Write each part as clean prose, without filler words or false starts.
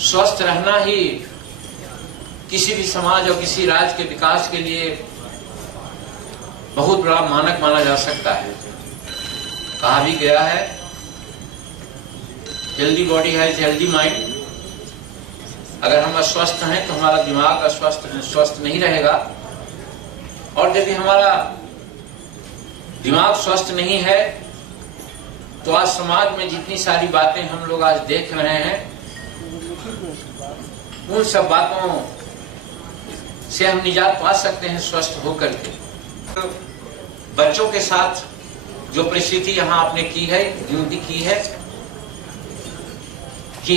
स्वस्थ रहना ही किसी भी समाज और किसी राज्य के विकास के लिए बहुत बड़ा मानक माना जा सकता है। कहा भी गया है, healthy body has healthy mind. अगर हम अस्वस्थ हैं तो हमारा दिमाग स्वस्थ नहीं रहेगा, और यदि हमारा दिमाग स्वस्थ नहीं है तो आज समाज में जितनी सारी बातें हम लोग आज देख रहे हैं, उन सब बातों से हम निजात पा सकते हैं स्वस्थ होकर के। बच्चों के साथ जो परिस्थिति यहाँ आपने की है, ड्यूटी की है कि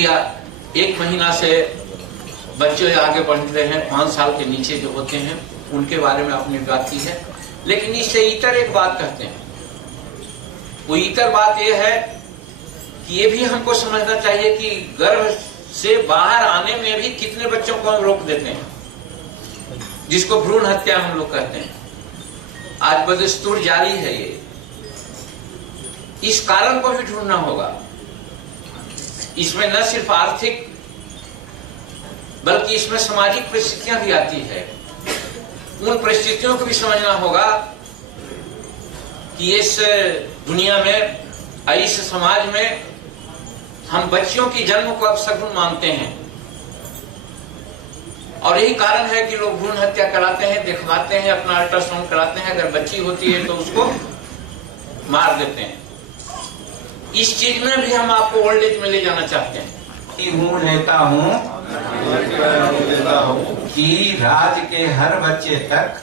1 महीना से बच्चे आगे बढ़ रहे हैं, 5 साल के नीचे जो होते हैं उनके बारे में आपने बात की है। लेकिन इससे इतर एक बात कहते हैं, वो इतर बात ये है कि ये भी हमको समझना चाहिए कि गर्भ से बाहर आने में भी कितने बच्चों को हम रोक देते हैं, जिसको भ्रूण हत्या हम लोग कहते हैं। आज बदस्तूर जारी है ये। इस कारण को भी ढूंढना होगा। इसमें न सिर्फ आर्थिक बल्कि इसमें सामाजिक परिस्थितियां भी आती है। उन परिस्थितियों को भी समझना होगा कि इस दुनिया में, इस समाज में हम बच्चियों की जन्म को अपशगुन मानते हैं, और यही कारण है कि लोग भ्रूण हत्या कराते हैं, दिखवाते हैं, अपना अल्ट्रासाउंड कराते हैं, अगर बच्ची होती है तो उसको मार देते हैं। इस चीज में भी हम आपको ओल्ड एज में ले जाना चाहते हैं। लेता हूँ कि राज्य के हर बच्चे तक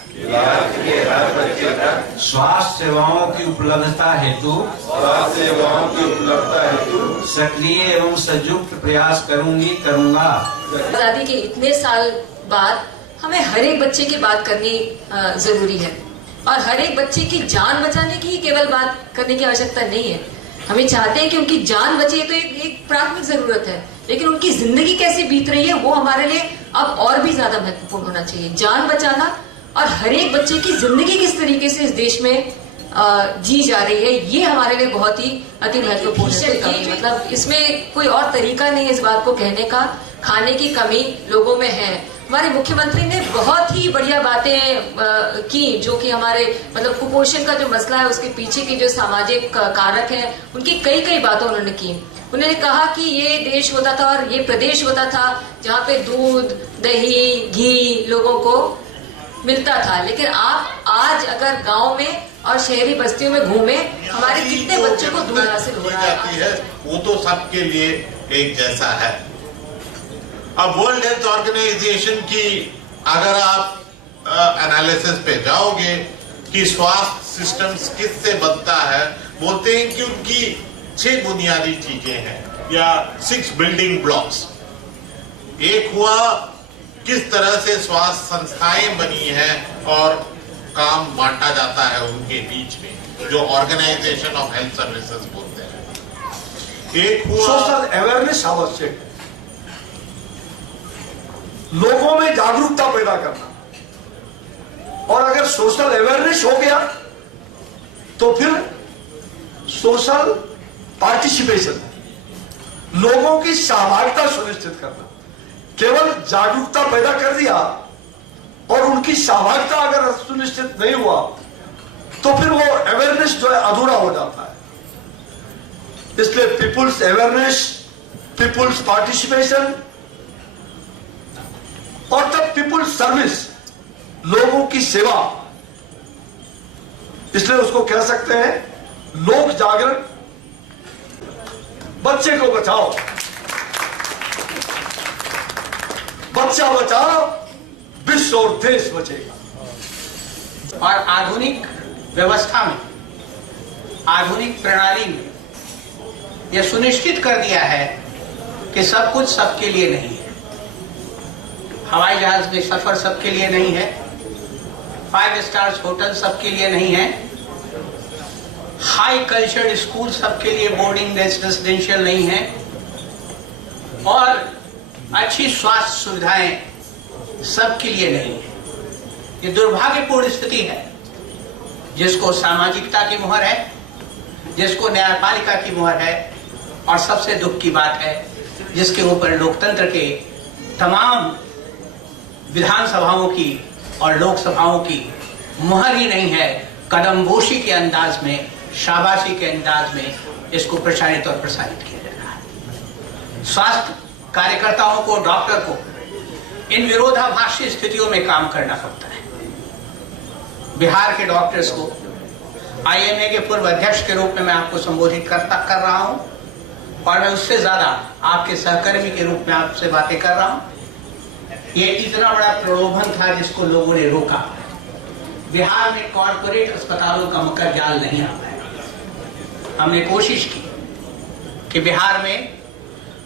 स्वास्थ्य सेवाओं की उपलब्धता हेतु सक्रिय एवं संयुक्त प्रयास करूंगा। आजादी के इतने साल बाद हमें हर एक बच्चे की बात करनी जरूरी है, और हर एक बच्चे की जान बचाने की ही केवल बात करने की आवश्यकता नहीं है। हमें चाहते हैं कि उनकी जान बचे तो एक प्राथमिक जरूरत है, लेकिन उनकी जिंदगी कैसे बीत रही है वो हमारे लिए अब और भी ज्यादा महत्वपूर्ण होना चाहिए। जान बचाना और हर एक बच्चे की जिंदगी किस तरीके से इस देश में जी जा रही है, ये हमारे लिए बहुत ही अति महत्वपूर्ण है। मतलब इसमें कोई और तरीका नहीं है इस बात को कहने का। खाने की कमी लोगों में है। हमारे मुख्यमंत्री ने बहुत ही बढ़िया बातें की, जो कि हमारे मतलब कुपोषण का जो मसला है उसके पीछे के जो सामाजिक कारक हैं, उनकी कई बातों उन्होंने की। उन्होंने कहा कि ये देश होता था और ये प्रदेश होता था जहाँ पे दूध, दही, घी लोगों को मिलता था, लेकिन आप आज अगर गांव में और शहरी बस्तियों में घूमे, हमारे कितने बच्चों को दूध हासिल हो रहा है। वो तो सबके लिए एक जैसा है। अब वर्ल्ड हेल्थ ऑर्गेनाइजेशन की अगर आप एनालिसिस पे जाओगे कि स्वास्थ्य सिस्टम्स किससे बनता है, बोलते हैं कि उनकी 6 बुनियादी चीजें हैं या 6 बिल्डिंग ब्लॉक्स। एक हुआ किस तरह से स्वास्थ्य संस्थाएं बनी हैं और काम बांटा जाता है उनके बीच में, जो ऑर्गेनाइजेशन ऑफ हेल्थ सर्विसेज बोलते हैं। एक हुआ सोशल अवेयरनेस आवश्यक, लोगों में जागरूकता पैदा करना, और अगर सोशल अवेयरनेस हो गया तो फिर सोशल पार्टिसिपेशन, लोगों की सहभागिता सुनिश्चित करना। केवल जागरूकता पैदा कर दिया और उनकी सहभागिता अगर सुनिश्चित नहीं हुआ तो फिर वो अवेयरनेस जो है अधूरा हो जाता है। इसलिए पीपुल्स अवेयरनेस, पीपुल्स पार्टिसिपेशन और तब पीपुल्स सर्विस, लोगों की सेवा, इसलिए उसको कह सकते हैं लोक जागरण। बच्चे को बचाओ, बच्चा बचाओ, विश्व और देश बचेगा। और आधुनिक व्यवस्था में, आधुनिक प्रणाली में यह सुनिश्चित कर दिया है कि सब कुछ सबके लिए नहीं है। हवाई जहाज में सफर सबके लिए नहीं है, 5 स्टार होटल सबके लिए नहीं है, हाई कल्चर्ड स्कूल सबके लिए बोर्डिंग रेजिडेंशियल नहीं है, और अच्छी स्वास्थ्य सुविधाएं सबके लिए नहीं है। ये दुर्भाग्यपूर्ण स्थिति है, जिसको सामाजिकता की मुहर है, जिसको न्यायपालिका की मुहर है, और सबसे दुख की बात है जिसके ऊपर लोकतंत्र के तमाम विधानसभाओं की और लोकसभाओं की मुहर ही नहीं है, कदमबोशी के अंदाज में, शाबाशी के अंदाज में इसको प्रचारित और प्रसारित किया जा रहा है। स्वास्थ्य कार्यकर्ताओं को, डॉक्टर को इन विरोधाभासी स्थितियों में काम करना पड़ता है। बिहार के डॉक्टर्स को आईएमए के पूर्व अध्यक्ष के रूप में मैं आपको संबोधित कर रहा हूं, और मैं उससे ज्यादा आपके सहकर्मी के रूप में आपसे बातें कर रहा हूं। ये इतना बड़ा प्रलोभन था जिसको लोगों ने रोका। बिहार में कॉर्पोरेट अस्पतालों का मकर जाल नहीं आता है। हमने कोशिश की कि बिहार में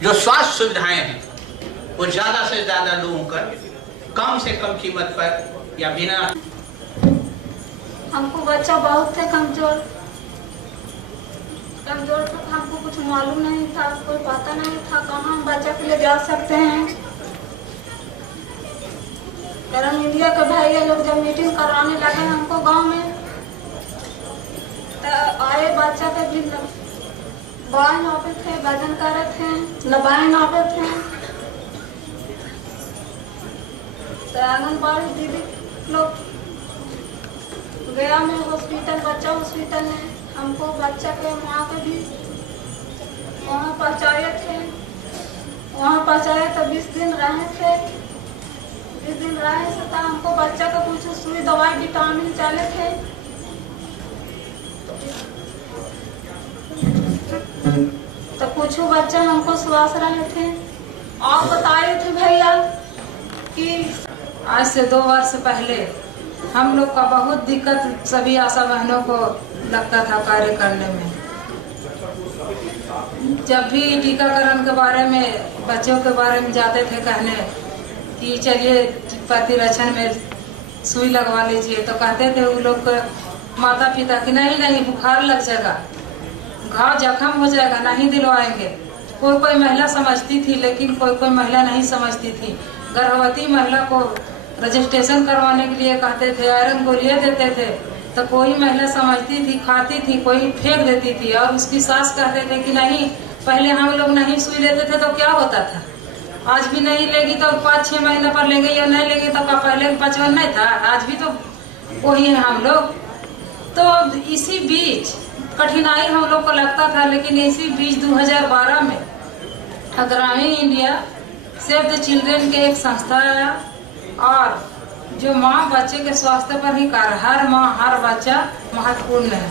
जो स्वास्थ्य सुविधाएं हैं वो ज्यादा से ज्यादा लोगों को कम से कम कीमत पर या बिना। हमको बच्चा बहुत थे कमजोर था, हमको कुछ मालूम नहीं था, कोई पता नहीं था कहाँ हम बच्चा के लिए जा सकते हैं। गरम इंडिया के भैया लोग जब मीटिंग कराने लगे हमको गांव में, तो आए बच्चा के भी बाएं नापे थे, वजन करे थे, लबाएं नापे थे। तो आंगनबाड़ी दीदी लोग गया में हॉस्पिटल, बच्चा हॉस्पिटल में हमको बच्चा के माँ के भी वहाँ पहुँचाए थे। वहाँ पहुँचाए तो 20 दिन रहे थे। 20 दिन रहे से तो हमको बच्चा का कुछ सुई दवाई विटामिन चले थे। तो कुछ बच्चा हमको स्वास्थ्य रहे थे। आप बताए थे भैया कि आज से 2 वर्ष पहले हम लोग का बहुत दिक्कत सभी आशा बहनों को लगता था कार्य करने में। जब भी टीकाकरण के बारे में, बच्चों के बारे में जाते थे कहने कि चलिए प्रतिरक्षण में सुई लगवा लीजिए, तो कहते थे वो लोग माता पिता कि नहीं बुखार लग जाएगा, घाव जख्म हो जाएगा, नहीं दिलवाएंगे। कोई महिला समझती थी, लेकिन कोई महिला नहीं समझती थी। गर्भवती महिला को रजिस्ट्रेशन करवाने के लिए कहते थे, आयरन गोलियां देते थे, तो कोई महिला समझती थी, खाती थी, कोई फेंक देती थी। और उसकी सास कहते थे कि नहीं, पहले हम लोग नहीं सुई लेते थे तो क्या होता था, आज भी नहीं लेगी तो 5-6 महीने पर लेंगे, या नहीं लेंगे तो पहले 55 नहीं था, आज भी तो वही है हम लोग। तो इसी बीच कठिनाई हम लोग को लगता था, लेकिन इसी बीच 2012 में ग्रामीण इंडिया सेव द चिल्ड्रेन के एक संस्था आया, और जो माँ बच्चे के स्वास्थ्य पर ही कार्य, हर माँ हर बच्चा महत्वपूर्ण है।